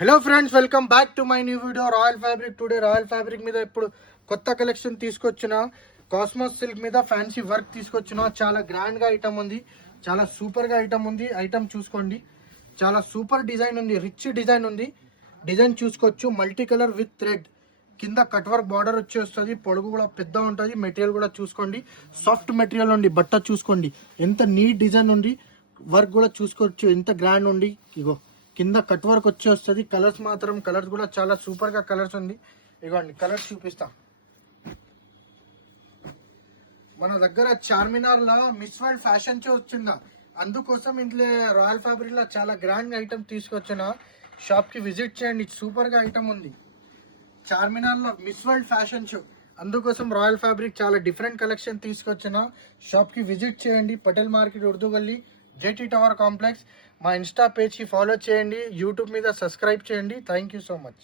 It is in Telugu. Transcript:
Hello friends, welcome back to my new video royal fabric. Today royal fabric మీద ఇప్పుడు కొత్త కలెక్షన్ తీసుకొచ్చిన కాస్మోస్ సిల్క్ మీద ఫ్యాన్సీ వర్క్ తీసుకొచ్చిన చాలా గ్రాండ్గా ఐటమ్ ఉంది, చాలా సూపర్గా ఐటమ్ ఉంది. ఐటమ్ చూసుకోండి, చాలా సూపర్ డిజైన్ ఉంది, రిచ్ డిజైన్ ఉంది. డిజైన్ చూసుకోవచ్చు, మల్టీ కలర్ విత్ థ్రెడ్, కింద కట్ వర్క్ బార్డర్ వచ్చి వస్తుంది, పొడుగు కూడా పెద్ద ఉంటుంది. మెటీరియల్ కూడా చూసుకోండి, సాఫ్ట్ మెటీరియల్ ఉంది. బట్ట చూసుకోండి ఎంత నీట్ డిజైన్ ఉంది, వర్క్ కూడా చూసుకోవచ్చు ఎంత గ్రాండ్ ఉంది. ఇగో కింద కట్ వర్క్ వచ్చి వస్తుంది. కలర్స్ మాత్రం కలర్స్ కూడా చాలా సూపర్ గా కలర్స్ ఉంది. ఇగోండి కలర్స్ చూపిస్తా. మన దగ్గర చార్మినార్ లా మిస్ వరల్డ్ ఫ్యాషన్ షో వచ్చిందా, అందుకోసం ఇంట్లో రాయల్ ఫ్యాబ్రిక్ లో చాలా గ్రాండ్ ఐటమ్ తీసుకొచ్చిన. షాప్ కి విజిట్ చేయండి, సూపర్ గా ఐటమ్ ఉంది. చార్మినార్ లో మిస్ వరల్డ్ ఫ్యాషన్ షో, అందుకోసం రాయల్ ఫ్యాబ్రిక్ చాలా డిఫరెంట్ కలెక్షన్ తీసుకొచ్చిన. షాప్ కి విజిట్ చేయండి, పటేల్ మార్కెట్, ఉర్దూ గల్లీ, జేటీ టవర్ కాంప్లెక్స్. మా ఇన్స్టా పేజ్కి ఫాలో చేయండి, యూట్యూబ్ మీద సబ్స్క్రైబ్ చేయండి. Thank you so much.